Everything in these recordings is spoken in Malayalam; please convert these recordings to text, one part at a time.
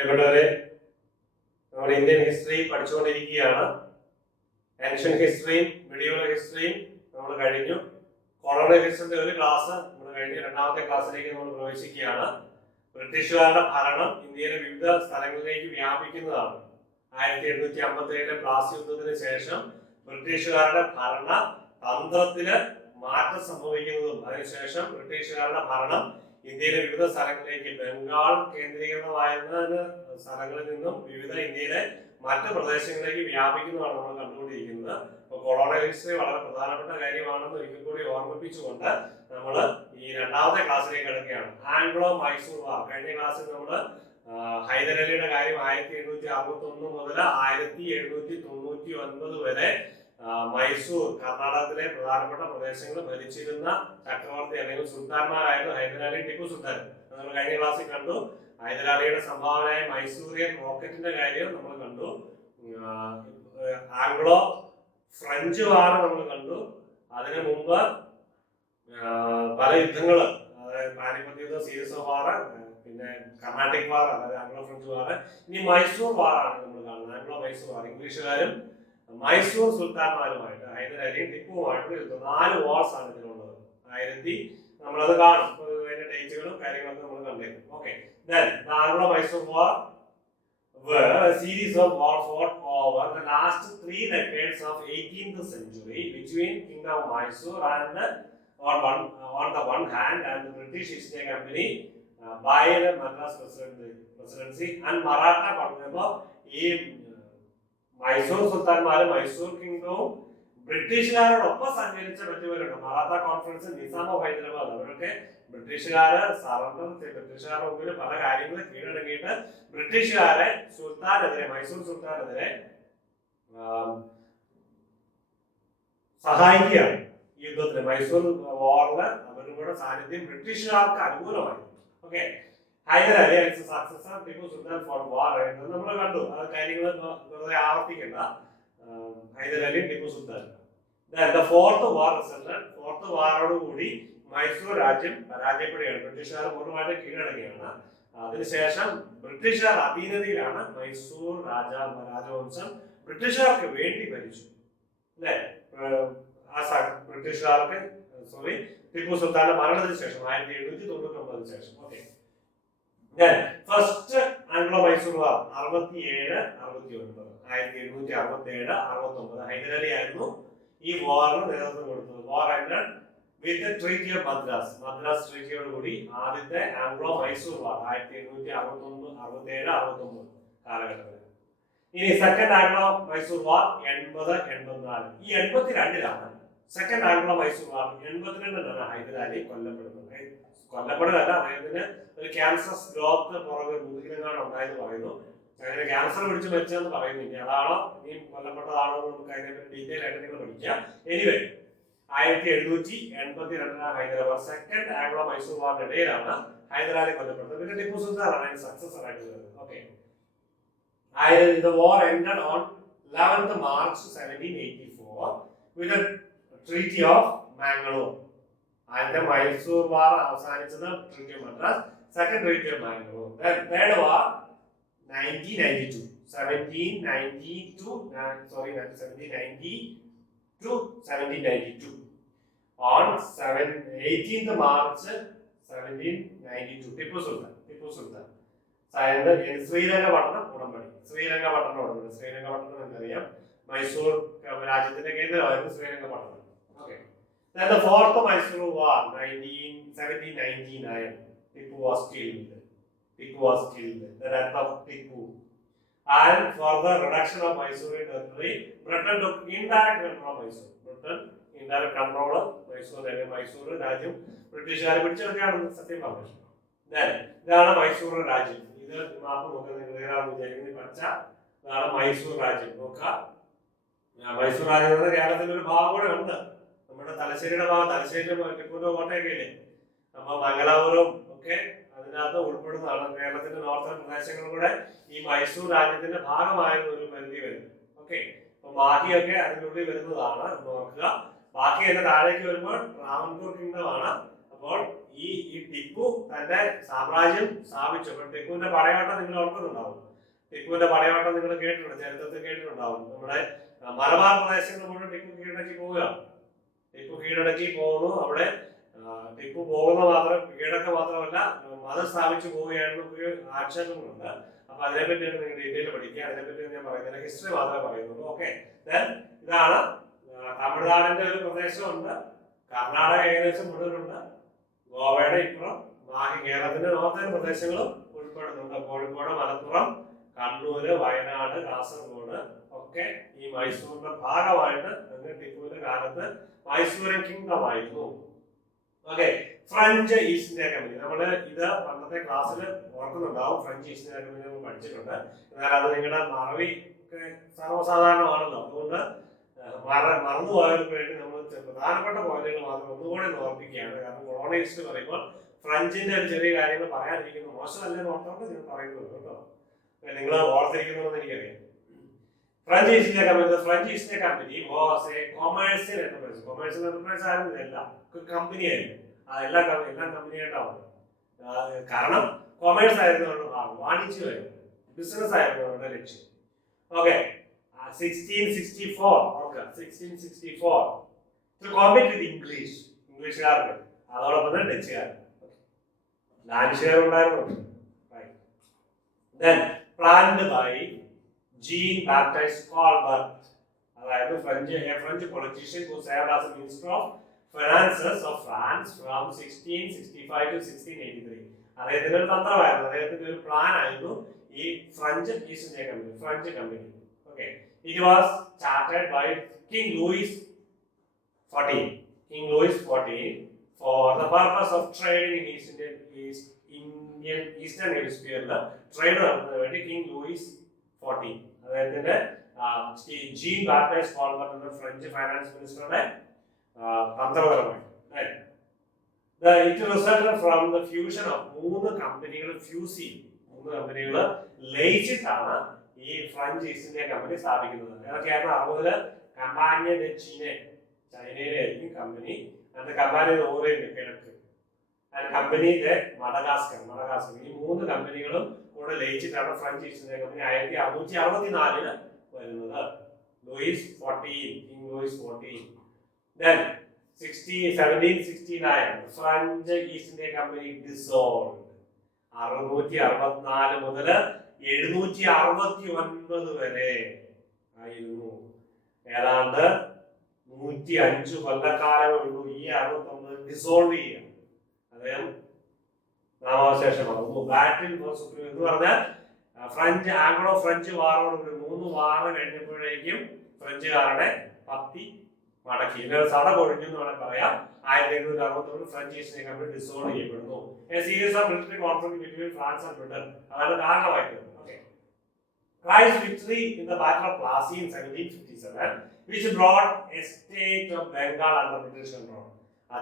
പ്രിയപ്പെട്ടവരെ, നമ്മൾ ഇന്ത്യൻ ഹിസ്റ്ററി പഠിച്ചുകൊണ്ടിരിക്കുകയാണ്. ഏൻഷ്യൻ ഹിസ്റ്ററിയും മിഡീവൽ ഹിസ്റ്ററിയും നമ്മൾ കഴിഞ്ഞു. കൊളോണിയൽ ഹിസ്റ്ററിയുടെ ഒരു ക്ലാസ് നമ്മൾ കഴിഞ്ഞു. രണ്ടാമത്തെ ക്ലാസ്സിലേക്ക് നമ്മൾ പ്രവേശിക്കുകയാണ്. ബ്രിട്ടീഷുകാരുടെ ഭരണം ഇന്ത്യയിലെ വിവിധ സ്ഥലങ്ങളിലേക്ക് വ്യാപിക്കുന്നതാണ്. 1757 പ്ലാസി യുദ്ധത്തിന് ശേഷം ബ്രിട്ടീഷുകാരുടെ ഭരണ തന്ത്രത്തില് മാറ്റം സംഭവിക്കുന്നതും അതിനുശേഷം ബ്രിട്ടീഷുകാരുടെ ഭരണം ഇന്ത്യയിലെ വിവിധ സ്ഥലങ്ങളിലേക്ക്, ബംഗാൾ കേന്ദ്രീകൃതമായിരുന്ന സ്ഥലങ്ങളിൽ നിന്നും വിവിധ ഇന്ത്യയിലെ മറ്റ് പ്രദേശങ്ങളിലേക്ക് വ്യാപിക്കുന്നതാണ് നമ്മൾ കണ്ടുകൊണ്ടിരിക്കുന്നത്. അപ്പോൾ കൊളോണിയൽ ഹിസ്റ്ററി വളരെ പ്രധാനപ്പെട്ട കാര്യമാണെന്ന് ഒരിക്കൽ കൂടി ഓർമ്മിപ്പിച്ചുകൊണ്ട് നമ്മൾ ഈ രണ്ടാമത്തെ ക്ലാസ്സിലേക്ക് കിടക്കുകയാണ്. ആംഗ്ലോ മൈസൂർ വാർ. കഴിഞ്ഞ ക്ലാസ്സിൽ നമ്മൾ ഹൈദരലിയുടെ കാര്യം 1761 മുതൽ 1799 വരെ മൈസൂർ, കർണാടകത്തിലെ പ്രധാനപ്പെട്ട പ്രദേശങ്ങൾ ഭരിച്ചിരുന്ന ചക്രവർത്തി അല്ലെങ്കിൽ സുൽത്താൻമാരായിരുന്നു ഹൈദരാലി, ടിപ്പു സുൽത്താൻ. നമ്മൾ കഴിഞ്ഞ ക്ലാസ്സിൽ കണ്ടു. ഹൈദരാലിയുടെ സംഭാവനയായ മൈസൂരിയൻ റോക്കറ്റിന്റെ കാര്യം നമ്മൾ കണ്ടു. ആംഗ്ലോ ഫ്രഞ്ച് വാർ നമ്മൾ കണ്ടു. അതിനു മുമ്പ് പല യുദ്ധങ്ങള്, അതായത് പാനിപ്പത്ത് യുദ്ധം, സീരീസ് വാർ, പിന്നെ കർണാട്ടിക് വാർ, അതായത് ആംഗ്ലോ ഫ്രഞ്ച് വാർ. ഇനി മൈസൂർ വാറാണ് നമ്മൾ കാണുന്നത്. ആംഗ്ലോ മൈസൂർ വാർ. ഇംഗ്ലീഷുകാരും മൈസൂർ സുൽത്താൻമാരുമായിട്ട്, ഹൈദരാലിയും ടിപ്പുവുമായിട്ട് യുദ്ധം. 4 വാർസ് ആണ് ഇതിനുള്ളത്. നമ്മളത് കാണും. അതിന്റെ ഡേറ്റുകളും കാര്യങ്ങളൊക്കെ നമ്മൾ കണ്ടേക്കും. Okay. Then the Anglo-Mysore War were a series of wars fought over the last 3 decades of 18th century between Kingdom of Mysore and on the one hand and the British East India Company by the Madras presidency and Maratha. പറയുമ്പോൾ ഈ മൈസൂർ സുൽത്താൻമാരും മൈസൂർ കിങ്ഡവും ബ്രിട്ടീഷുകാരോടൊപ്പം സഞ്ചരിച്ച മറ്റുപേരുണ്ട്. മറാത്ത കോൺഫറൻസ്, നിസാം ഓഫ് ഹൈദരാബാദ്, അവരൊക്കെ ബ്രിട്ടീഷുകാരുടെ മുമ്പിൽ പല കാര്യങ്ങളും കീഴടങ്ങിയിട്ട് ബ്രിട്ടീഷുകാരെ മൈസൂർ സുൽത്താനെതിരെ സഹായിക്കുകയാണ്. ഈ യുദ്ധത്തിന് മൈസൂർ വാറില് അവരുടെ കൂടെ സാന്നിധ്യം ബ്രിട്ടീഷുകാർക്ക് അനുകൂലമായി. Okay. Hyder Ali successor Tipu Sultan four war ആയിരുന്നു നമ്മൾ കണ്ടു. ആ കാര്യങ്ങൾ വെറുതെ ആവർത്തിക്കേണ്ട. ഹൈദരാലി, ടിപ്പു സുൽത്താൻ. ഫോർത്ത് വാറോടുകൂടി മൈസൂർ രാജ്യം പരാജയപ്പെടുകയാണ്. ബ്രിട്ടീഷുകാർ പൂർണ്ണമായിട്ട് കീഴടങ്ങുകയാണ്. അതിനുശേഷം ബ്രിട്ടീഷുകാർ അധീനതയിലാണ് മൈസൂർ രാജവംശം ബ്രിട്ടീഷുകാർക്ക് വേണ്ടി ഭരിച്ചു. അല്ലെ? ടിപ്പു സുൽത്താന്റെ മരണത്തിന് ശേഷം 1799 ശേഷം. ഓക്കെ. ഫസ്റ്റ് ആംഗ്ലോ മൈസൂർ വാർ 67-69. 1767-69 ഹൈദരാലി ആയിരുന്നു ഈ വാറിന് നേതൃത്വം കൊടുത്തത്. വാർ ended with the Treaty of Madras. Madras ട്രീറ്റിയോടുകൂടി ആദ്യത്തെ ആംഗ്ലോ മൈസൂർ വാർ 1767-69 കാലഘട്ടത്തിൽ. ഇനി സെക്കൻഡ് ആംഗ്ലോ മൈസൂർ വാർ 80-84. ഈ 82ലാണ് സെക്കൻഡ് ആംഗ്ലോ മൈസൂർ വാർ. 82ലാണ് ഹൈദരാലി കൊല്ലപ്പെടുന്നത്. കൊല്ലപ്പെടുകയല്ല, അദ്ദേഹത്തിന് ഒരു ക്യാൻസർ ഗ്രോത്ത് പുറകെ മുതുകിലെങ്ങാണ് ഉണ്ടായെന്ന് പറയുന്നു. അങ്ങനെ ക്യാൻസർ പിടിച്ച് മരിച്ചതെന്ന് പറയുന്നു. ഇനി അതാണോ ഇനി കൊല്ലപ്പെട്ടതാണോ എന്ന് നമുക്ക് അതിനെപ്പറ്റി ഡീറ്റെയിൽ ആയിട്ട് നിങ്ങൾ പഠിക്കാം. Anyway 1782 Hyderabad second Anglo Mysore വാറിന്റെ ഇടയിലാണ് ഹൈദരാലി കൊല്ലപ്പെട്ടത്. പിന്നെ ടിപ്പു സുൽത്താനാണ് അതിന് സക്സസർ ആയിട്ട് വരുന്നത്. Okay. The war ended on 11th March 1784 with the Treaty of Mangalore. ആദ്യത്തെ മൈസൂർ വാർ അവസാനിച്ചത് treaty of Madras, second treaty of Mangalore. Third war 1792 on 18th March 1792 Tipu Sultan Srirangapatna ഉടമ്പടി. ശ്രീരംഗപട്ടണം എന്നറിയാം. മൈസൂർ രാജ്യത്തിന്റെ കേന്ദ്രമായിരുന്നു ശ്രീരംഗപട്ടണം. Okay. Then the fourth Mysore War 1799. Tipu was killed. The death of Tipu. And for the reduction of Mysore territory, Britain took indirect control of Mysore. Mysore രാജ്യം ബ്രിട്ടീഷുകാരെ പിടിച്ചെടുക്കുകയാണെന്ന് സത്യം പറഞ്ഞു. ഇതാണ് മൈസൂർ രാജ്യം. ഇത് മാപ്പ് നോക്കുക, നിങ്ങൾ വിചാരിക്കുന്നത് പച്ച. ഇതാണ് മൈസൂർ രാജ്യം. നോക്കാം. മൈസൂർ രാജ്യം എന്നത് കേരളത്തിന്റെ ഒരു ഭാഗം കൂടെ ഉണ്ട്. നമ്മുടെ തലശ്ശേരിയുടെ ഭാഗം, തലശ്ശേരി കോട്ടയൊക്കെ ഇല്ലേ, അപ്പൊ മംഗലാപുരം ഒക്കെ അതിനകത്ത് ഉൾപ്പെടുന്നതാണ്. കേരളത്തിന്റെ നോർത്തേൺ പ്രദേശങ്ങളും കൂടെ ഈ മൈസൂർ രാജ്യത്തിന്റെ ഭാഗമായിരുന്നു ഒരു പരിധി വരുന്നത്. ഓക്കെ. അപ്പൊ ബാക്കിയൊക്കെ അതിനുള്ളിൽ വരുന്നതാണ് നോക്കുക. ബാക്കി അതിന്റെ താഴേക്ക് വരുമ്പോൾ ട്രാവൻകൂർ കിങ്ഡം ആണ്. അപ്പോൾ ഈ ടിപ്പു തന്റെ സാമ്രാജ്യം സ്ഥാപിച്ചു. അപ്പോൾ ടിപ്പുവിന്റെ പടയോട്ടം നിങ്ങൾ ഓർക്കുന്നുണ്ടാവും. ടിപ്പുവിന്റെ പടയോട്ടം നിങ്ങൾ കേട്ടിട്ടുണ്ട്, ചരിത്രത്തിൽ കേട്ടിട്ടുണ്ടാവും. നമ്മുടെ മലബാർ പ്രദേശങ്ങൾ മുഴുവൻ ടിപ്പു കീഴടക്കി പോവുക. ടിപ്പു കീഴടക്കി പോകുന്നു. അവിടെ ടിപ്പു പോകുന്ന കീഴടക്കം മാത്രമല്ല മതം സ്ഥാപിച്ചു പോവുകയാണെന്ന് ആക്ഷേപങ്ങളുണ്ട്. അപ്പൊ അതിനെപ്പറ്റി നിങ്ങൾ ഡീറ്റെയിൽ പഠിക്കുക. അതിനെപ്പറ്റി ഞാൻ പറയുന്നില്ല, ഹിസ്റ്ററി മാത്രമേ പറയുന്നുള്ളൂ. ഓക്കെ, ഇതാണ് തമിഴ്നാടിന്റെ ഒരു പ്രദേശമുണ്ട്, കർണാടക ഏകദേശം മുഴുവനുണ്ട്, ഗോവയുടെ ഇപ്പുറം ബാക്കി കേരളത്തിന്റെ നോർത്തേൺ പ്രദേശങ്ങളും ഉൾപ്പെടുന്നുണ്ട്. കോഴിക്കോട്, മലപ്പുറം, കണ്ണൂര്, വയനാട്, കാസർഗോഡ് ഒക്കെ ഈ മൈസൂരിന്റെ ഭാഗമായിട്ട് ടിപ്പുവിന്റെ കാലത്ത് മൈസൂരൻ കിങ്ഡം ആയിരുന്നു. Okay, French east India company നമ്മൾ ഇത് പണ്ടത്തെ ക്ലാസ്സിൽ ഓർക്കുന്നുണ്ടാവും. ഫ്രഞ്ച് ഈസ്റ്റ് ഇന്ത്യ കമ്പനി നമ്മൾ പഠിച്ചിട്ടുണ്ട്. എന്നാൽ അത് നിങ്ങളുടെ മറവി സർവ്വസാധാരണമാണല്ലോ. അതുകൊണ്ട് മറന്നുപോയവർക്ക് വേണ്ടി നമ്മൾ പ്രധാനപ്പെട്ട പോയിന്റുകൾ മാത്രം ഒന്നുകൂടെ ഓർപ്പിക്കുകയാണ്. കാരണം കൊളോണിയലിസ്റ്റ് പറയുമ്പോൾ ഫ്രഞ്ചിന്റെ ഒരു ചെറിയ കാര്യങ്ങൾ പറയാതിരിക്കുന്നു മോശമല്ലെന്ന് ഓർത്തോണ്ട് നിങ്ങൾ പറയുന്നത് കേട്ടോ. നിങ്ങൾ ഓർത്തിരിക്കുന്നതെന്ന് എനിക്കറിയാം. French east India company, French east India company was A commercial enterprise. Commercial enterprise ആയിരുന്നു ഇതെല്ലാം, കമ്പനി ആയിരുന്നു. എല്ലാം കമ്പനിയായിട്ടാണ്. കാരണം കൊമേഴ്സ് ആയിരുന്നു അവരുടെ ഭാഗം, വാണിജ്യമായിരുന്നു, ബിസിനസ് ആയിരുന്നു അവരുടെ ലക്ഷ്യം. Okay, 1664 okay 1664 to compete with ഇംഗ്ലീഷുകാർക്ക്, അതോടൊപ്പം തന്നെ ഡച്ചുകാർ, ഡാനിഷുകാർ ഉണ്ടായിരുന്നു. Then planned by Jean Baptiste Colbert, അതായത് French politician who served as a minister of finances of France from 1665 to 1683. അദ്ദേഹത്തിന്റെ ഒരു തന്ത്രമായിരുന്നു, അദ്ദേഹത്തിന്റെ ഒരു പ്ലാൻ ആയിരുന്നു ഈ French east India company, French company. Okay, it was chartered by King Louis 14 for the purpose of trading in eastern ഹെമിസ്ഫിയറിൽ ട്രേഡ് നടത്തുന്നതിന് വേണ്ടി കിങ് ലൂയിസ് 14 അദ്ദേഹത്തിന്റെ ജീൻ ബാപ്റ്റിസ്റ്റ് കോൾബർട്ട് എന്ന ഫ്രഞ്ച് ഫൈനാൻസ് മിനിസ്റ്ററുടെ തന്ത്രപരമായി. It resulted from the fusion of മൂന്ന് കമ്പനികൾ ഫ്യൂസ് ചെയ്യും, മൂന്ന് കമ്പനികൾ ലയിച്ചിട്ടാണ് ഈ ഫ്രഞ്ച് ഈസ്റ്റ് ഇന്ത്യ കമ്പനി സ്ഥാപിക്കുന്നത്. ഏതൊക്കെയായിരുന്നു? 60 കമ്പാനിയ ദെ ചീനെ, ചൈനയിലായിരിക്കും കമ്പനി. അത് കമ്പാനിയ ഓറിയന്റ് കിഴക്ക്, കമ്പനി ദെ മഡഗാസ്കർ. ഈ മൂന്ന് കമ്പനികളും കൂടെ ലയിച്ചിട്ടാണ് ഫ്രഞ്ച് ഈസ്റ്റ് ഇന്ത്യ കമ്പനി 1664 വരുന്നത്. Louis 14, king Louis 14. Then 1769 French east India company dissolved. 664 മുതൽ 769 വരെ ആയിരുന്നു. ഏതാണ്ട് 105 കൊല്ലക്കാലമേ ഉള്ളൂ ഈ 69 ഡിസോൾവ് ചെയ്യാൻ. അദ്ദേഹം നാമാവശേഷമാണ്. ബാറ്റിൽ ഫോർ സുപ്രീം എന്ന് പറഞ്ഞാൽ ആംഗ്ലോ ഫ്രഞ്ച് വാറോട് ഒരു 3 വാറ് കഴിഞ്ഞപ്പോഴേക്കും ഫ്രഞ്ചുകാരുടെ പത്തി മടക്കി, സട കൊഴിഞ്ഞു എന്ന് വേണമെങ്കിൽ പറയാം. 1861 French east India company dissolve ചെയ്യപ്പെടുന്നു. A series of military conflict between France and Britain, അതാണ് കാരണമായിട്ടുള്ളത്. Okay, Price victory in the Battle of Plassey in 1757, which brought a state of Bengal under British control.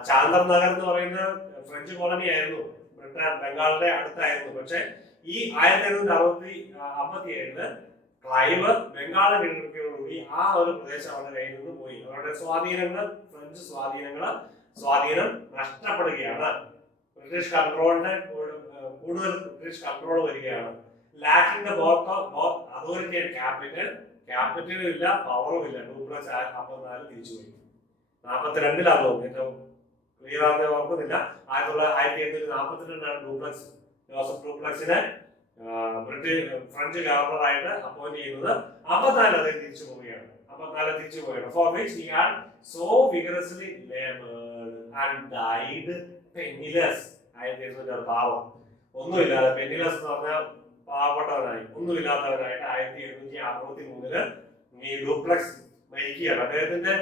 Chander Nagar എന്ന് പറയുന്ന ഫ്രഞ്ച് കോളനി ആയിരുന്നു, ബ്രിട്ടൻ ബംഗാളിന്റെ അടുത്തായിരുന്നു. പക്ഷെ ഈ 1857 ക്ലൈവ് ബംഗാൾ കീഴടക്കിയോടുകൂടി ആ ഒരു പ്രദേശം അവരുടെ കയ്യിൽ നിന്ന് പോയി. അവരുടെ ഫ്രഞ്ച് സ്വാധീനം നഷ്ടപ്പെടുകയാണ്. ബ്രിട്ടീഷ് കൺട്രോളിന്റെ കൂടുതൽ ബ്രിട്ടീഷ് കൺട്രോൾ വരികയാണ്. Lacking the both authority and ക്യാപിറ്റലും ഇല്ല, പവറും ഇല്ല. ഡൂപ്ലക്സ് 54 തിരിച്ചുപോയി. 42 തോന്നുന്നു, ക്ലിയർ ആണെന്ന് ഓർക്കുന്നില്ല. 1842 ഡൂപ്ലക്സ്, ജോസഫ് ഡൂപ്ലക്സിനെ ഫ്രഞ്ച് ഗവർണറായിട്ട് അപ്പോയിന്റ് ചെയ്യുന്നത്. 54 അദ്ദേഹം തിരിച്ചു പോവുകയാണ്. For which he had so vigorously labored and died penniless. 1800 പാവം, ഒന്നുമില്ലാതെ, പെന്നിലെസ് എന്ന് പറഞ്ഞാൽ പാവപ്പെട്ടവനായി, ഒന്നുമില്ലാത്തവനായിട്ട് 1763 ഈ ഡൂപ്ലക്സ് മരിക്കുകയാണ്. അദ്ദേഹത്തിന്റെ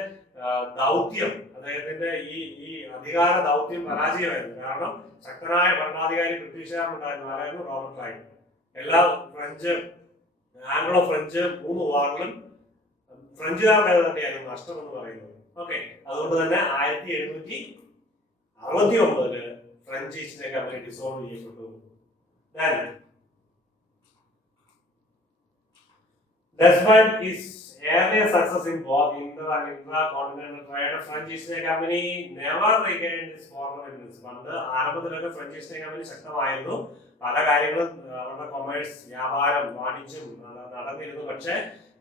ദൗത്യം, അദ്ദേഹത്തിന്റെ ഈ അധികാര ദൗത്യം പരാജയമായിരുന്നു. കാരണം ശക്തനായ ഭരണാധികാരി ബ്രിട്ടീഷുകാരുണ്ടായിരുന്നു. ആരായിരുന്നു? Robert Clive. എല്ലാ ആംഗ്ലോ ഫ്രഞ്ച് 3 വാറുകളും ഫ്രഞ്ചുകാരുടെ തന്നെയായിരുന്നു നഷ്ടം എന്ന് പറയുന്നത്. ഓക്കെ, അതുകൊണ്ട് തന്നെ 1769 French east India company dissolve ചെയ്യപ്പെട്ടു. Desmond is a earlier success in both intra-continental trade, French East India Company never regained its former influence. പണ്ട് ആരംഭത്തിലൊക്കെ ഫ്രഞ്ച് ഈസ്റ്റ് ഇന്ത്യ കമ്പനി ശക്തമായിരുന്നു, പല കാര്യങ്ങളും അവരുടെ കൊമേഴ്സ്, വ്യാപാരം, വാണിജ്യം നടന്നിരുന്നു. പക്ഷെ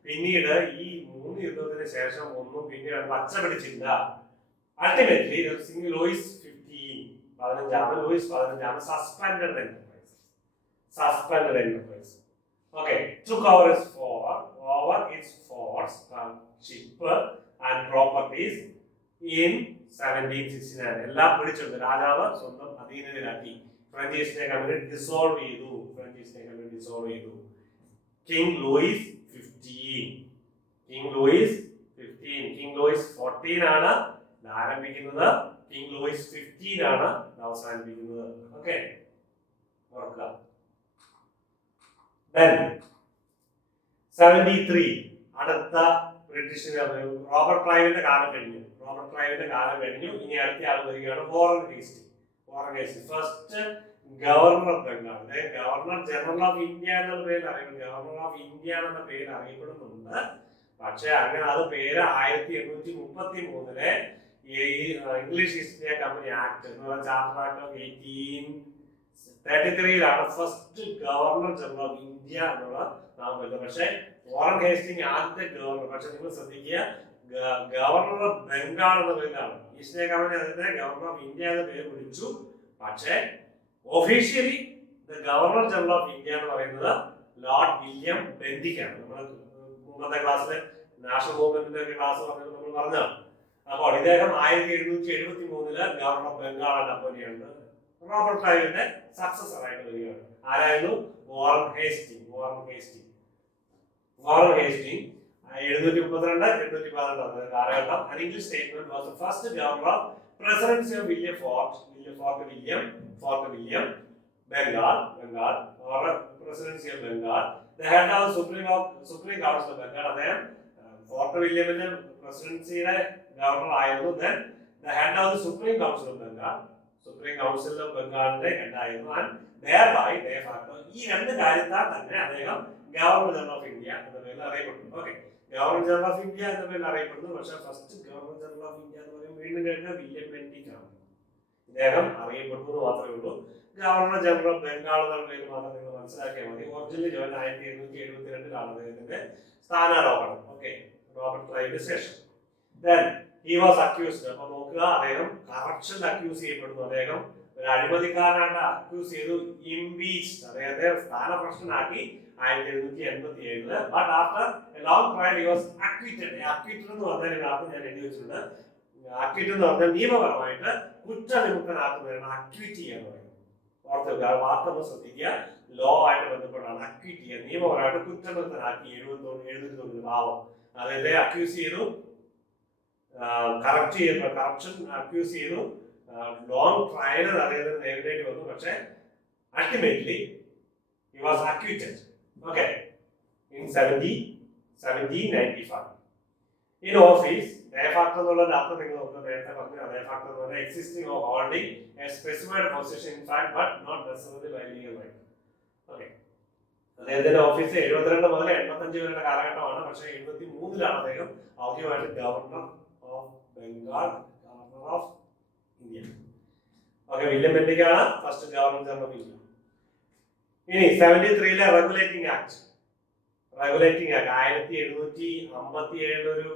പിന്നീട് ഈ 3 യുദ്ധത്തിന് ശേഷം ഒന്നും പിന്നീട് പച്ച പിടിച്ചില്ല. Ultimately Louis 15 Louis 15 suspended enterprise. Okay, took over its forts, ship and properties in 1769. എല്ലാം പിടിച്ചെടുത്തു. രാജാവ് സ്വന്തം അധീനതയിലാക്കി. French east India company dissolve ചെയ്തു. കിങ് ലൂയിസ് 14 ആണ് ആരംഭിക്കുന്നത്, കിങ് ലൂയിസ് 15 ആണ് അവസാനിപ്പിക്കുന്നത്. ഓക്കെ, ഓർക്കുക. Then 73 അടുത്ത ബ്രിട്ടീഷ് റോബർട്ട് ക്ലൈവിന്റെ കാലം കഴിഞ്ഞു. ഇനി അടുത്ത ആൾ വരികയാണ് Warren Hasting. First governor of Bengal, governor general of India എന്നുള്ള പേര് അറിയപ്പെടുന്നുണ്ട്. പക്ഷെ അങ്ങനെ അത് പേര് 1833 English east India company act എന്ന് പറഞ്ഞ charter act of 1833 first governor general of India എന്നുള്ള നാമം വരുന്നത്. പക്ഷെ വാറൻ ഹേസ്റ്റിംഗ് ആദ്യത്തെ ഗവർണർ. പക്ഷെ നിങ്ങൾ ശ്രദ്ധിക്കുക, ഗവർണർ ഓഫ് ബംഗാൾ എന്ന പേരിലാണ്. ഈസ്റ്റ് ഇന്ത്യ കമ്പനി അതിന്റെ ഗവർണർ ഓഫ് ഇന്ത്യ എന്ന പേര് വിളിച്ചു. പക്ഷെ officially the governor general of India എന്ന് പറയുന്നത് ലോർഡ് വില്യം ബെന്റിക്കാണ്. നമ്മൾ മുമ്പത്തെ ക്ലാസ്സിലെ നാഷണൽ മൂവ്മെന്റിന്റെ ഒക്കെ ക്ലാസ് പറഞ്ഞത് നമ്മൾ പറഞ്ഞതാണ്. അപ്പോൾ ഇദ്ദേഹം 1773 ഗവർണർ ഓഫ് ബംഗാളാണ് അപ്പോയിന്റ് ചെയ്യുന്നത്. റോബർട്ട് ക്ലൈവിന്റെ സക്സസർ ആയിട്ട് വരികയാണ്. ആരായിരുന്നു? Warren Hasting. 732-812 കാലഘട്ടം. An English statement was the first governor of presidency of Fort William, Bengal, or presidency of Bengal. The head of Supreme Council of Bengal. അദ്ദേഹം ഫോർട്ട് വില്യമിന്റെ പ്രസിഡൻസിയുടെ ഗവർണർ ആയിരുന്നു. Then the head of the Supreme Council of Bengal. Supreme council of ബംഗാളിന്റെ ഹെഡായിരുന്നു. ഈ രണ്ട് കാര്യത്താൽ തന്നെ അദ്ദേഹം ഗവർണർ ജനറൽ ഓഫ് ഇന്ത്യ എന്ന പേരിൽ അറിയപ്പെടുന്നു. Okay, governor general of India എന്ന പേരിൽ അറിയപ്പെടുന്നു. പക്ഷെ first governor general of India എന്ന് പറയുമ്പോൾ വീണ്ടും കേട്ട വില്യം ബെന്റിക്കാണ്. ഇദ്ദേഹം അറിയപ്പെടുന്നു മാത്രമേ ഉള്ളൂ. ഗവർണർ ജനറൽ ഓഫ് ബംഗാൾ എന്ന പേര് മാത്രം നിങ്ങൾ മനസ്സിലാക്കിയാൽ മതി. ഒറിജിനൽ ജോയിൻ 1772 അദ്ദേഹത്തിന്റെ സ്ഥാനാരോഹണം. ഓക്കെ, റോബർട്ട് ക്ലൈവിന് ശേഷം. Then he was accused. അപ്പൊ നോക്കുക, അദ്ദേഹം കറപ്ഷൻ അക്യൂസ് ചെയ്യപ്പെടുന്നു. അദ്ദേഹം ഒരു അഴിമതിക്കാരനായിട്ട് അക്യൂസ് ചെയ്തു. ഇംപീച്ച്ഡ്, അദ്ദേഹത്തെ സ്ഥാനഭ്രഷ്ടനാക്കി 1787. But after A long trial he was അക്വിറ്റഡ്. അക്വിറ്റഡ് എന്ന് പറഞ്ഞതിന്റെ അർത്ഥം ഞാൻ എഴുതി വെച്ചിട്ടുണ്ട്. അക്വിറ്റ് എന്ന് പറഞ്ഞാൽ നിയമപരമായിട്ട് കുറ്റവിമുക്തനാക്കുന്നതിനാണ് അക്വിറ്റ് എന്ന് പറയുന്നത്. ഓർത്ത് വാർത്ത ശ്രദ്ധിക്കുക, ലോ ആയിട്ട് ബന്ധപ്പെട്ടാണ് അക്വിറ്റ് ചെയ്യുക. നിയമപരമായിട്ട് കുറ്റവിമുക്തനാക്കി 790 പാവം അദ്ദേഹത്തെ അക്യൂസ് ചെയ്തു, കറപ്ഷൻ അക്യൂസ് ചെയ്തു. ലോങ് ട്രയൽ അദ്ദേഹത്തിന് നേരിടേണ്ടി വന്നു. പക്ഷെ ultimately he was acquitted. Okay, in 1795. In office, de facto എന്നുള്ള അർത്ഥം നിങ്ങൾ നോക്കുക. നേരത്തെ പറഞ്ഞു, de facto എന്ന് പറഞ്ഞാൽ existing or holding a specified position in fact but not necessarily by legal right. Okay, അദ്ദേഹത്തിന്റെ ഓഫീസ് 72 മുതൽ 85 വരെയുള്ള കാലഘട്ടമാണ്. പക്ഷെ 73 അദ്ദേഹം ഔദ്യോഗികമായിട്ട് governor of Bengal, governor of India. Okay, William ബെന്റിക്കാണ് first governor general of India. ഇനി 73 റെഗുലേറ്റിംഗ് ആക്ട് 1757 ഒരു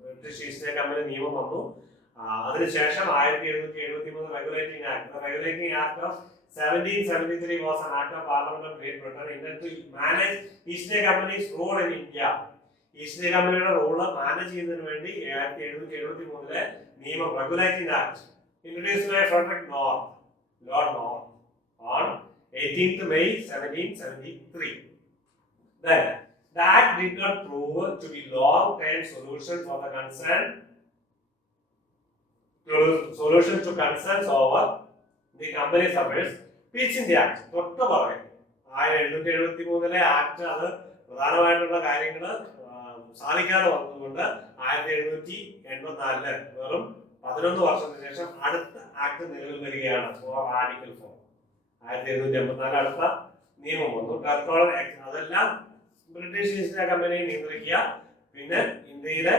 ബ്രിട്ടീഷ് ഈസ്റ്റ് ഇന്ത്യ കമ്പനി നിയമം വന്നു. അതിനുശേഷം 1773 regulating act of 1773 was an act of Parliament of Great Britain intended to manage East India Company's role in India. East India കമ്പനിയുടെ റോള് മാനേജ് ചെയ്യുന്നതിന് വേണ്ടി 1773 നിയമം regulating act introduced by Frederick North, Lord North, on 18th May 1773. Then the act did not prove to be long-term solution for the solution to concerns over the company's affairs. Peace in the Act. തൊട്ട് പറയുന്നു 1773 ആക്ട് അത് പ്രധാനമായിട്ടുള്ള കാര്യങ്ങൾ സാധിക്കാതെ വന്നതുകൊണ്ട് 1784 വെറും 11 വർഷത്തിന് ശേഷം അടുത്ത ആക്ട് നിലവിൽ വരികയാണ്. ആർട്ടിക്കിൾ 4 1784 അടുത്ത നിയമം വന്നു. അതെല്ലാം ബ്രിട്ടീഷ് ഈസ്റ്റ് ഇന്ത്യ കമ്പനിയെ നിയന്ത്രിക്കുക, പിന്നെ ഇന്ത്യയിലെ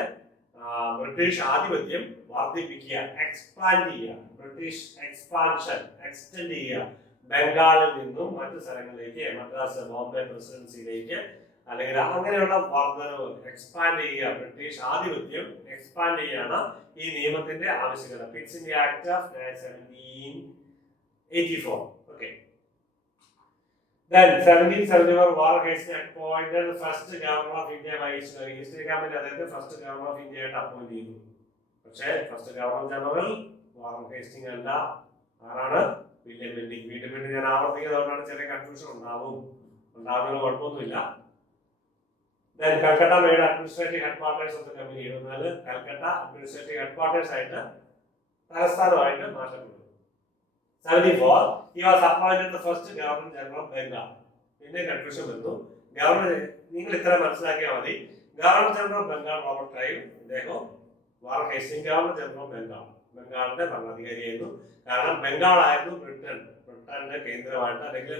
ബ്രിട്ടീഷ് ആധിപത്യം വർദ്ധിപ്പിക്കുക, എക്സ്പാൻഡ് ചെയ്യുക, ബ്രിട്ടീഷ് എക്സ്പാൻഷൻ, എക്സ്റ്റെൻഡ് ചെയ്യുക, ബംഗാളിൽ നിന്നും മറ്റു സ്ഥലങ്ങളിലേക്ക്, മദ്രാസ് ബോംബെ പ്രസിഡൻസിയിലേക്ക്, അല്ലെങ്കിൽ അങ്ങനെയുള്ള വർധനവ്, എക്സ്പാൻഡ് ചെയ്യുക, ബ്രിട്ടീഷ് ആധിപത്യം എക്സ്പാൻഡ് ചെയ്യാണ് ഈ നിയമത്തിന്റെ ആവശ്യകത. Pitt's in the act of 1784. Okay. Then 1774 Warren Hastings appointed the first governor of India by East India Company. അതായത് ഫസ്റ്റ് ഗവർണർ ഓഫ് ഇന്ത്യ ആയിട്ട് അപ്പോയിന്റ് ചെയ്തു. പക്ഷേ first governor general Warren Hasting അല്ല. ആരാണ്? William Bentinck. വില്യം ബെന്റിക് ഞാൻ ആവർത്തിക്കുന്നതുകൊണ്ടാണ് ചെറിയ കൺഫ്യൂഷൻ ഉണ്ടാകുന്നതിന് കുഴപ്പമൊന്നുമില്ല. Then Calcutta made administrative headquarters of the company. എന്നാൽ കൽക്കട്ട അഡ്മിനിസ്ട്രേറ്റീവ് ഹെഡ്ക്വാർട്ടേഴ്സ് ആയിട്ട് തലസ്ഥാനമായിട്ട് മാറ്റപ്പെട്ടു. 74 he was appointed the first governor general of Bengal. പിന്നെ കൺഫ്യൂഷൻ വരുന്നു. ഗവർണർ നിങ്ങൾ ഇത്ര മനസ്സിലാക്കിയാൽ മതി. Governor general of Bengal Robert Clive, ഇദ്ദേഹം Warren Hasting governor general of Bengal, ബംഗാളിന്റെ ഭരണാധികാരിയായിരുന്നു. കാരണം ബംഗാൾ ആയിരുന്നു ബ്രിട്ടന്റെ കേന്ദ്രമായിട്ട്, അല്ലെങ്കിൽ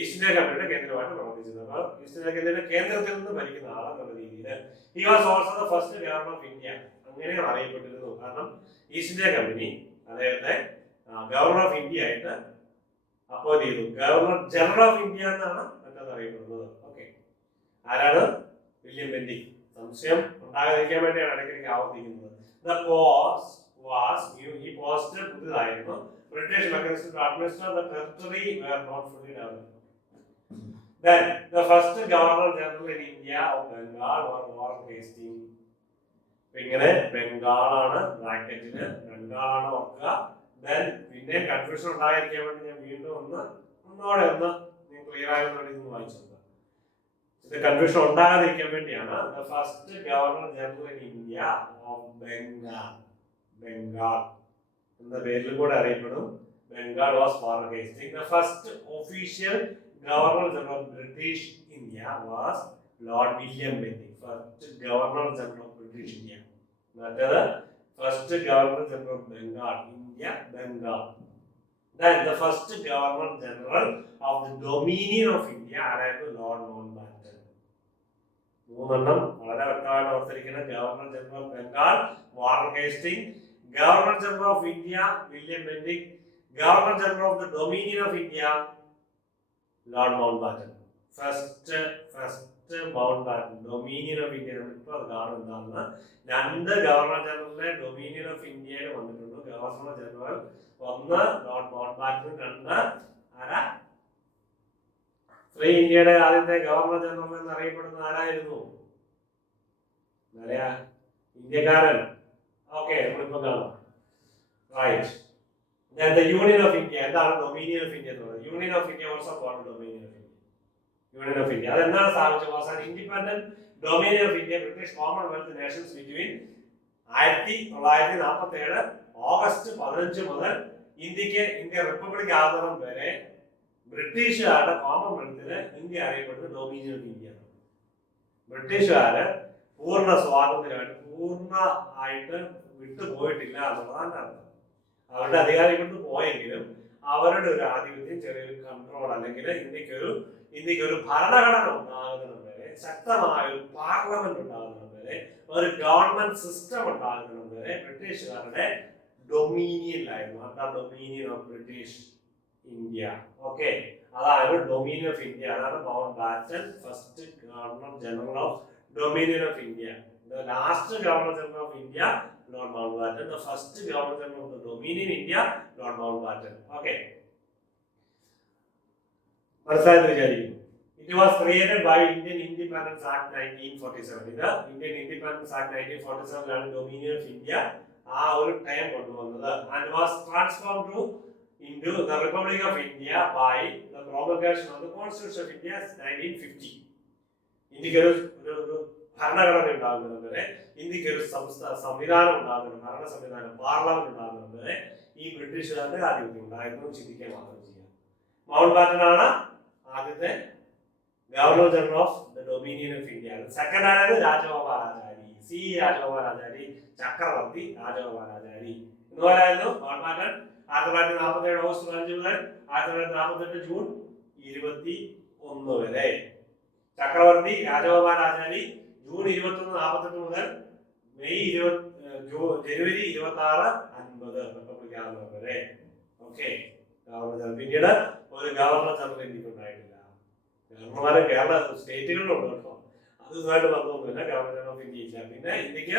ഈസ്റ്റ് ഇന്ത്യ കമ്പനിയുടെ കേന്ദ്രമായിട്ട് പ്രവർത്തിച്ചത്. അപ്പോൾ ഈസ്റ്റ് ഇന്ത്യ കമ്പനിയുടെ കേന്ദ്രത്തിൽ നിന്ന് ഭരിക്കുന്ന ആളെന്നുള്ള രീതിയിൽ he was also the first governor of India അങ്ങനെ അറിയപ്പെട്ടിരുന്നു. കാരണം ഈസ്റ്റ് ഇന്ത്യ കമ്പനി അദ്ദേഹത്തെ ഗവർണർ ഓഫ് ഇന്ത്യ ആയിട്ട് അപ്പോയിന്റ് ചെയ്തു. ഗവർണർ ജനറൽ ഓഫ് ഇന്ത്യ എന്നാണ് മറ്റത് അറിയപ്പെടുന്നത്. ഓക്കെ, ആരാണ്? William Bentinck. സംശയം ഉണ്ടാകാതിരിക്കാൻ വേണ്ടിയാണ് ഇടയ്ക്കിടയ്ക്ക് ആവർത്തിക്കുന്നത്. The post was new. ഈ post പുതിയതായിരുന്നു. British mechanism to administer the territory were not fully developed. Then the first governor general in India of Bengal was Warren Hastings. ഇങ്ങനെ ബംഗാളാണ് ബ്രാക്കറ്റില്, ബംഗാളാണ് ഓർക്കുക. ദെൻ പിന്നെ കൺഫ്യൂഷൻ ഉണ്ടായിരിക്കാൻ വേണ്ടി ഞാൻ വീണ്ടും ഒന്നോടെ ക്ലിയർ ആയെന്ന് വേണ്ടി വായിച്ചു. ഇത് കൺഫ്യൂഷൻ ഉണ്ടാകാതിരിക്കാൻ വേണ്ടിയാണ് the first governor general in India of Bengal. Bengal എന്ന പേരിലും കൂടെ അറിയപ്പെടും. Bengal was Warren Hasting. The first official governor general of British India was lord William Bentinck. First governor general of British India. മറ്റേത് first governor general of Bengal, India Bengal. Then the first governor general of the Dominion of India ആരായിരുന്നു? Lord Mountbatten. മൂന്നെണ്ണം വളരെ വ്യക്തമായിട്ട് ഓർത്തിരിക്കുന്ന. Governor general of Bengal Warren Hasting, Governor General of India William Bentinck, Governor General of the Dominion of India Lord Mountbatten. First Mountbatten, Dominion of India. ഇപ്പോൾ കാണുന്നതാണ് രണ്ട് ഗവർണർ ജനറലിനെ ഡൊമീനിയൻ ഓഫ് ഇന്ത്യയിൽ വന്നിട്ടുണ്ട്. ഗവർണർ ജനറൽ ഒന്ന് ലോർഡ് മൗണ്ട്ബാറ്റൻ, രണ്ട് ആരാ? ഫ്രീ ഇന്ത്യയുടെ ആദ്യത്തെ ഗവർണർ ജനറൽ എന്നറിയപ്പെടുന്ന ആരായിരുന്നു? ഇന്ത്യക്കാരൻ. ഓക്കെ, നമ്മളിപ്പോ കാണാം. Right. Then the Union of India, എന്താണ് Dominion of India എന്ന് പറയുന്നത്? Union of India also called Dominion of India. Union of India അതെന്താണ് സ്ഥാപിച്ചത്? Was an independent Dominion of India, British Commonwealth nations between 1947 August 15 മുതൽ ഇന്ത്യ റിപ്പബ്ലിക് ആകുന്നതും വരെ ബ്രിട്ടീഷുകാരുടെ കോമൺവെൽത്തില് ഇന്ത്യ അറിയപ്പെടുന്നത് ഡൊമീനിയൻ ഓഫ് ഇന്ത്യ. ബ്രിട്ടീഷുകാര് പൂർണ്ണ സ്വാതന്ത്ര്യമായിട്ട് പൂർണ്ണമായിട്ട് വിട്ടുപോയിട്ടില്ല എന്നുള്ളതാണ് അർത്ഥം. അവരുടെ അധികാരം ഇവിടുന്ന് പോയെങ്കിലും അവരുടെ ഒരു ആധിപത്യം, ചെറിയൊരു കൺട്രോൾ, അല്ലെങ്കിൽ ഇന്ത്യക്കൊരു ഭരണഘടന ഉണ്ടാകുന്നതിന് വരെ, ശക്തമായ ഒരു പാർലമെന്റ് ഉണ്ടാകുന്നതിന് വരെ, ഒരു ഗവൺമെന്റ് സിസ്റ്റം ഉണ്ടാകുന്നതിന് വരെ ബ്രിട്ടീഷുകാരുടെ ഡൊമീനിയനിലായിരുന്നു. അതാണ് dominion of British India. Okay, അതാണ് ഡൊമീനിയൻ ഓഫ് ഇന്ത്യ. അതാണ് mount batten, first governor general of Dominion of India. The last Governor General of India, Lord Mountbatten. The first Governor General of the Dominion India, Lord Mountbatten. Okay. It was created by Indian Independence Act 1947. The Indian Independence Act 1947 ആണ് Dominion of India ആ ഒരു ടൈം കൊണ്ടുവന്നത്. And was transformed into the Republic of India by the promulgation of the Constitution of India 1950. ഇന്ത്യക്ക് ഒരു ഭരണഘടന ഉണ്ടാകുന്നത് വരെ, ഇന്ത്യക്ക് ഒരു സംവിധാനം ഉണ്ടാകുന്നത്, ഭരണ സംവിധാനം, പാർലമെന്റ് ഉണ്ടാകുന്നത് വരെ ഈ ബ്രിട്ടീഷുകാരുടെ ആധിപത്യം ഉണ്ടായിരുന്നു. ചിന്തിക്കാൻ മാത്രം ചെയ്യാം. മൗണ്ട് ബാറ്റൻ ആണ് ആദ്യത്തെ governor general of the dominion of India. Second ആണ് രാജഗോപാലാചാരി, സി രാജഗോപാലാചാരി, ചക്രവർത്തി രാജഗോപാലാചാരി എന്നുപോലായിരുന്നു മൗണ്ട് ബാറ്റൻ. 1947 ഓഗസ്റ്റ് 5 മുതൽ 1948 ജൂൺ 21 വരെ. ചക്രവർത്തി രാജഗോപാലാചാരി ജൂൺ 21 മുതൽ ജനുവരി 26 50 വരെ. ഓക്കെ, പിന്നീട് ഒരു ഗവർണർ ജനറൽ ഇന്ത്യക്ക് ഉണ്ടായിട്ടില്ല. ഗവർണർമാരെ കേരള സ്റ്റേറ്റുകളിലുണ്ട് കേട്ടോ, അത് ഇതുമായിട്ട് ബന്ധമൊന്നുമില്ല. ഗവർണർ ജനറൽ ഓഫ് ഇന്ത്യ ഇല്ല. പിന്നെ ഇന്ത്യക്ക്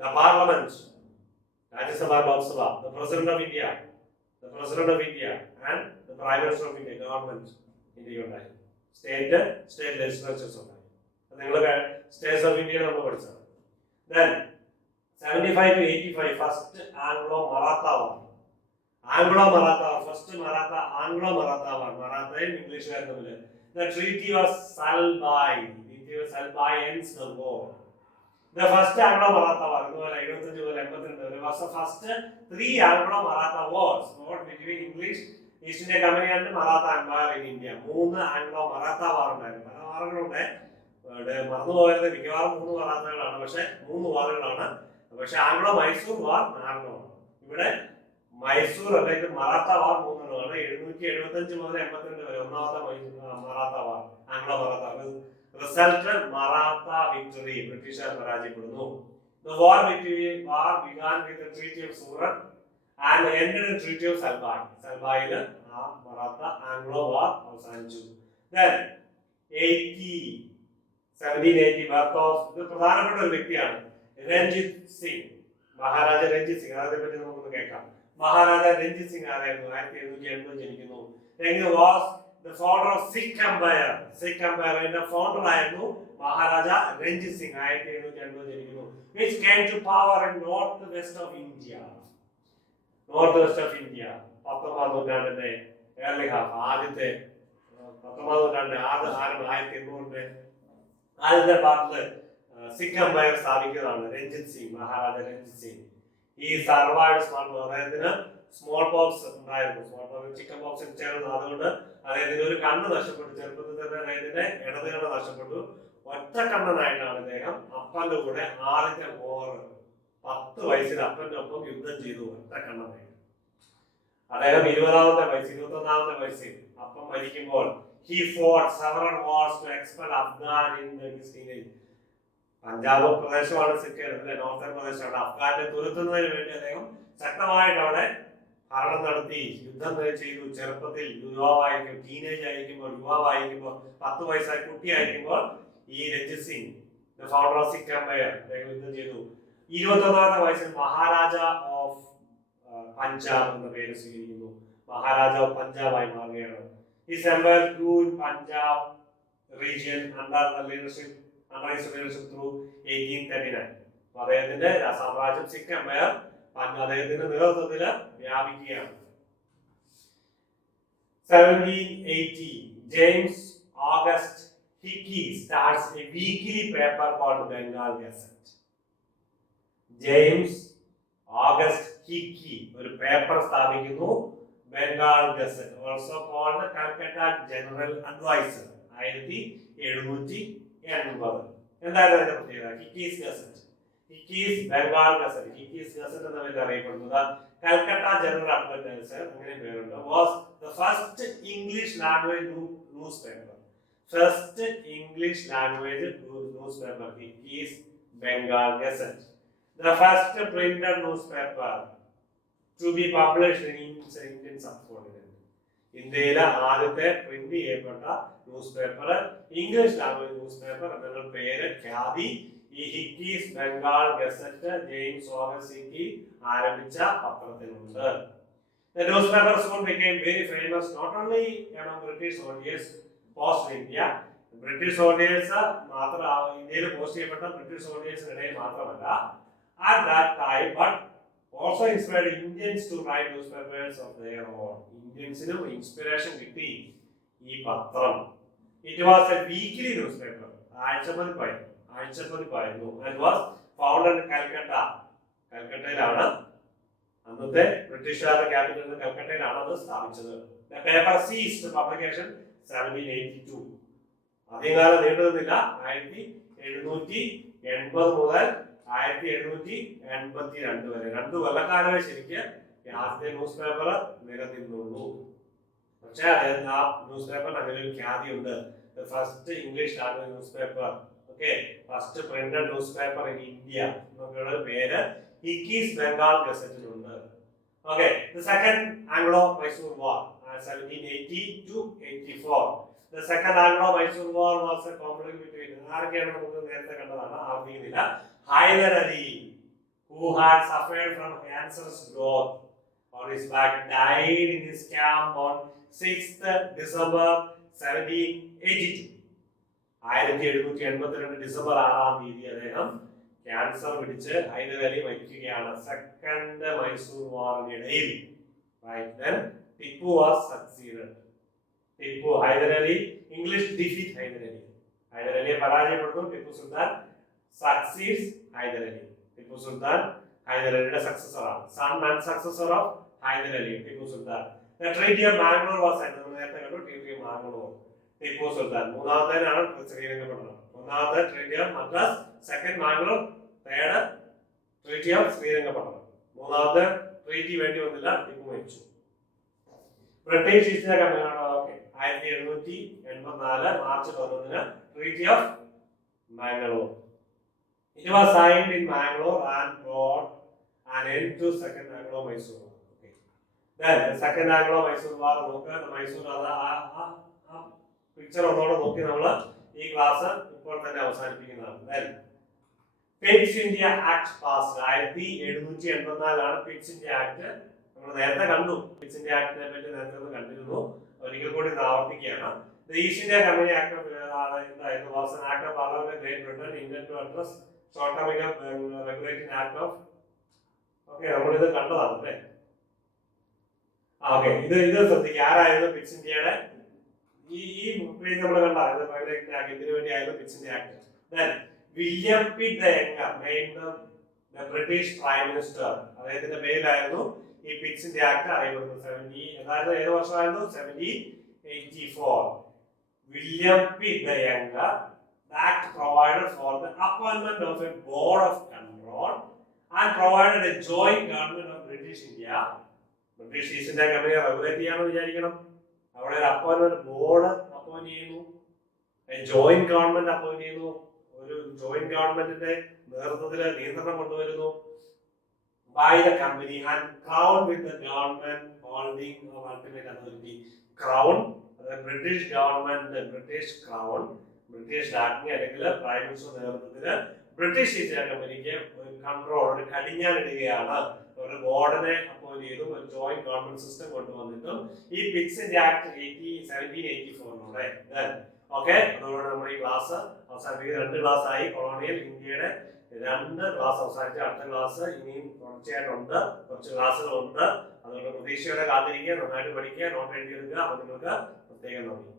the parliament, Rajya Sabha, Lok Sabha, the president of India and the prime minister of India, government ഇന്ത്യക്ക് ഉണ്ടായി. സ്റ്റേറ്റ് ലെജിസ്ലേച്ചേഴ്സ് ഉണ്ടായി. നിങ്ങൾ സ്റ്റേറ്റ്സ് ഓഫ് ഇന്ത്യ നമ്മൾ പഠിച്ചത്. Then 75 to 85 first ആംഗ്ലോ-മറാത്ത war. First ആംഗ്ലോ-മറാത്ത വാർ, മറാത്തയും ഇംഗ്ലീഷുകാരും തമ്മിൽ. The treaty was Salbai. Salbai ends the war. The first Anglo-Maratha war, 75 മുതൽ 82 വരെ, was the first 3 Anglo-Maratha wars, not between English East India Company and Maratha Empire in India. 3 Anglo-Maratha war ഉണ്ടായിരുന്നു. പല വാറുകളുണ്ട്, മറന്നുപോയത് മിക്കവാറും 3 വാറുകളാണ്, പക്ഷെ 3 വാറുകളാണ്. പക്ഷെ ആംഗ്ലോ-മൈസൂർ വാർ 4 ആണ്. ഇവിടെ മൈസൂർ അല്ലെങ്കിൽ മറാത്ത വാർ 3 ആണ്. 775 മുതൽ 82 വരെ ഒന്നാമത്തെ മറാത്ത വാർ, ആംഗ്ലോ-മറാത്ത. റിസൾട്ട് മറാത്ത വിക്ടറി, ബ്രിട്ടീഷുകാർ പരാജയപ്പെടുന്നു. The war began with the Treaty of Surat and ended in Treaty of Salbai. സൽബായിൽ ആ മറാത്ത ആംഗ്ലോ വാർ അവസാനിച്ചു. Then 1780 ബർത്ത് ഓഫ്, ഇത് പ്രധാനപ്പെട്ട ഒരു വ്യക്തിയാണ്, രഞ്ജിത് സിംഗ്, മഹാരാജ രഞ്ജിത് സിംഗ്. അതേപറ്റി നമുക്കൊന്ന് കേൾക്കാം. മഹാരാജ രഞ്ജിത് സിംഗ് ആരായിരുന്നു? 1780 ജനിക്കുന്നു. Was the founder of Sikh empire. Sikh എംപയറിന്റെ ഫൗണ്ടർ ആയിരുന്നു മഹാരാജ രഞ്ജിത് സിംഗ്. 1780 ജനിക്കുന്നു. Which came to power in northwest of India. 19ാം നൂറ്റാണ്ടിന്റെ early half, ആദ്യത്തെ 19ാം നൂറ്റാണ്ടിന്റെ ആരംഭം 1800 ആദ്യത്തെ ഭാഗത്ത് സിഖ് എംപയർ സ്ഥാപിക്കുന്നതാണ് മഹാരാജ രഞ്ജിത് സിംഗ്. ഈ സർവൈവ്ഡ് സ്മോൾ പോക്സ്, അദ്ദേഹത്തിന് സ്മോൾ പോക്സ് ഉണ്ടായിരുന്നു. സ്മോൾ പോക്സ് ചിക്കൻ പോക്സ് ചേർന്ന്, അതുകൊണ്ട് അദ്ദേഹത്തിന് ഒരു കണ്ണ് നഷ്ടപ്പെട്ടു. ചെറുപ്പത്തിൽ തന്നെ അദ്ദേഹത്തിന്റെ ഇടത് കണ്ണ് നഷ്ടപ്പെട്ടു. ഒറ്റ കണ്ണനായിട്ടാണ് അദ്ദേഹം അപ്പന്റെ കൂടെ ആദ്യത്തെ വാർ 10 വയസ്സിൽ അപ്പന്റെ ഒപ്പം യുദ്ധം ചെയ്തു. ഒറ്റ കണ്ണനായി അദ്ദേഹം 21ാമത്തെ വയസ്സിൽ അപ്പം മരിക്കുമ്പോൾ he fought several wars to expel Afghan in the East Indies. Punjab പ്രദേശമാണ് സിഖ്, നോർത്തേൺ പ്രദേശമാണ്. അഫ്ഗാനെ തുരത്തുന്നതിന് വേണ്ടി അദ്ദേഹം ശക്തമായിട്ട് അവിടെ ഭരണം നടത്തി, യുദ്ധം ചെയ്തു. ചെറുപ്പത്തിൽ യുവാവായിരിക്കും, ടീനേജ് ആയിരിക്കുമ്പോൾ, 10 വയസ്സായി കുട്ടിയായിരിക്കുമ്പോൾ ഈ Ranjit Singh, founder of Sikh empire, അദ്ദേഹം യുദ്ധം ചെയ്തു. 21ാമത്തെ വയസ്സിൽ മഹാരാജ ഓഫ് പഞ്ചാബ് എന്ന പേര് സ്വീകരിക്കുന്നു. മഹാരാജ ഓഫ് പഞ്ചാബായി മാറുകയാണ്. His empire grew in Punjab region under his leadership through 1839. അദ്ദേഹത്തിന്റെ സാമ്രാജ്യം സിഖ് എംപയർ അദ്ദേഹത്തിന്റെ നേതൃത്വത്തിൽ വ്യാപിക്കുകയാണ്. 1780 James August Hickey starts a weekly paper called Bengal Gazette. James August Hicky ഒരു പേപ്പർ സ്ഥാപിക്കുന്നു, Bengal gazette, also called Calcutta general advisor. 1780. എന്തായിരുന്നു അതിന്റെ പ്രത്യേകത? Hicky's gazette, Bengal gazette, gazette എന്ന പേരിൽ അറിയപ്പെടുന്നത്. കൽക്കട്ട ജനറൽ അഡ്വൈസർ അങ്ങനെ പേരുണ്ട്. Was the first English language newspaper. Hicky's Bengal gazette. The first printed newspaper to be published in Indian subcontinent. ഇന്ത്യയിലെ ആദ്യത്തെ പ്രിന്റ് ചെയ്യപ്പെട്ട newspaper, English language newspaper എന്ന പേര് ഖ്യാതി ഈ Hicky's Bengal gazette James August Hicky ആരംഭിച്ച പത്രത്തിനുണ്ട്. The newspaper soon became very famous not only among British soldiers post in India. British soldiers മാത്രം ഇന്ത്യയിൽ പോസ്റ്റ് ചെയ്യപ്പെട്ട ബ്രിട്ടീഷ് സോൾജേഴ്സിനിടയിൽ മാത്രമല്ല, at that time, but also inspired Indians to write newspapers of their own. Indiansinu inspiration കിട്ടി ഈ പത്രം. It was a weekly newspaper. ആഴ്ചപ്പതിപ്പായിരുന്നു. It was founded in Calcutta. കൽക്കട്ടയിലാണ്, അന്നത്തെ ബ്രിട്ടീഷുകാരുടെ ക്യാപിറ്റൽ കൽക്കട്ടയിലാണ് അത് സ്ഥാപിച്ചത്. The paper ceased publication 1782. അധികകാലം നീണ്ടു നിന്നില്ല. 1780 മുതൽ 1782 വരെ 2 കൊല്ലക്കാലമേ ശരിക്ക് ആദ്യത്തെ ന്യൂസ് പേപ്പർ നിലനിന്നുള്ളൂ. പക്ഷേ ആ ന്യൂസ് പേപ്പറിന് അങ്ങനെ ഒരു ഖ്യാതിയുണ്ട്. First English language newspaper Okay, first printed newspaper in India. എന്നൊക്കെയുള്ള പേര് ഇക്കീസ് Bengal ഗസറ്റിലുണ്ട്. Okay, the second Anglo-Mysore War, 1780 to 84. The second Anglo-Mysore War was a conflict between ആരൊക്കെയാണ് നമുക്ക് നേരത്തെ കണ്ടതാണ്, ആവർത്തിക്കുന്നില്ല. Hyder Ali, who had suffered from cancerous growth on his back, died in his camp on 6th December 1782. 1782 December 6-ാം തീയതി അദ്ദേഹം ക്യാൻസർ പിടിച്ച് ഹൈദർ അലി മരിക്കുകയാണ്. സെക്കൻഡ് മൈസൂർ വാറിനിടയിൽ. Right, then Tipu was succeeded. Tipu, Hyder Ali, English defeat Hyder Ali. Hyder അലിയെ പരാജയപ്പെടുന്നു. ടിപ്പു സുൽത്താൻ സക്സീഡ്സ് ഹൈദർ അലി. ടിപ്പു സുൽത്താൻ ഹൈദർ അലിയുടെ സക്സസർ ആണ്. Son and successor of Hyder Ali, Tipu Sultan. The Treaty of Mangalore was signed. നമ്മൾ നേരത്തെ കണ്ടു Treaty of Mangalore. Tipu Sultan. മൂന്നാമത്തേനാണ് Srirangapatna. ഒന്നാമത്തെ treaty of Madras, second Mangalore, third treaty of Srirangapatna. മൂന്നാമത്തെ ട്രീറ്റി വേണ്ടി വന്നില്ല, ടിപ്പു മരിച്ചു. ബ്രിട്ടീഷ് ഈസ്റ്റ് ഇന്ത്യ കമ്പനിയാണ്. Okay, 1784 March 11 treaty of Mangalore. It was signed in Mangalore and brought an end to second Anglo-Mysore War. Okay. Then the second Anglo-Mysore War നോക്കുക. മൈസൂർ ആ പിക്ചർ ഒന്നോടെ നോക്കി നമ്മൾ ഈ ക്ലാസ് ഇപ്പോൾ തന്നെ അവസാനിപ്പിക്കുന്നതാണ്. Pitt's India act passed. 1784 Pitt's India act. നമ്മൾ നേരത്തെ കണ്ടു, പിറ്റ്സ് ഇന്ത്യ ആക്ടിനെ പറ്റി നേരത്തെ ഒന്ന് കണ്ടിരുന്നു. ഒരിക്കൽ കൂടി ആവർത്തിക്കുകയാണ്. The East India Company Act of was an act of Parliament of Great Britain intended to address shortcoming of regulating act of. Okay, നമ്മളിത് കണ്ടതാണ് അല്ലേ? ഓക്കെ, ഇത് ശ്രദ്ധിക്കുക. ആരായിരുന്നു പിറ്റ്സ് ഇന്ത്യയുടെ ഈ പേജ് നമ്മൾ കണ്ടായിരുന്നു. റെഗുലേറ്റിംഗ് ആക്ട് ഇതിനു വേണ്ടിയായിരുന്നു Pitt's India act. Then William Pitt the younger named the British Prime Minister. അദ്ദേഹത്തിന്റെ പേരിലായിരുന്നു ഈ പിറ്റ്സ് ഇന്ത്യ ആക്ട് അറിയപ്പെടുന്നത്. ഏത് വർഷമായിരുന്നു? 1784. William Pitt the Younger. The act provided for the appointment of a board of control and provided a joint government of British India. British East India Company regulate ചെയ്യാമെന്ന് വിചാരിക്കണം. അവിടെ ഒരു അപ്പോയിന്റ്മെന്റ് ബോർഡ് അപ്പോയിന്റ് ചെയ്യുന്നു, ജോയിന്റ് ഗവൺമെന്റ് അപ്പോയിന്റ് ചെയ്യുന്നു. ഒരു ജോയിന്റ് ഗവൺമെന്റിന്റെ നേതൃത്വത്തിൽ നിയന്ത്രണം കൊണ്ടുവരുന്നു. By the company and crown with the government holding of ultimate authority. Crown, the British government, the British crown, British രാജ്ഞി അല്ലെങ്കിൽ പ്രൈം മിനിസ്റ്റർ നേതൃത്വത്തിൽ ബ്രിട്ടീഷ് ഈസ്റ്റ് ഇന്ത്യ കമ്പനിക്ക് ഒരു കൺട്രോൾ, ഒരു കടിഞ്ഞാണിടുകയാണ്. ഒരു ബോർഡിനെ അപ്പോയിന്റ് ചെയ്തും ഒരു ജോയിന്റ് ഗവൺമെന്റ് സിസ്റ്റം കൊണ്ടുവന്നിട്ടും ഈ പിറ്റ്സ് ഇന്ത്യ ആക്ട് 1784 ഓക്കെ. അതോടെ നമ്മൾ ഈ ക്ലാസ് അവസാനിപ്പിക്കുന്ന 2 ക്ലാസ് ആയി. കൊളോണിയൽ ഇന്ത്യയുടെ 2 ക്ലാസ് അവസാനിച്ച. അടുത്ത ക്ലാസ് ഇനിയും തുടർച്ചയായിട്ടുണ്ട്, കുറച്ച് ക്ലാസ്സുകളുണ്ട്. അതുകൊണ്ട് പ്രതീക്ഷയോടെ കാത്തിരിക്കുക, നന്നായിട്ട് പഠിക്കുക, നോട്ട് എഴുതിയെടുക്കുക. അപ്പോൾ നിങ്ങൾക്ക് പ്രത്യേകം നന്ദി.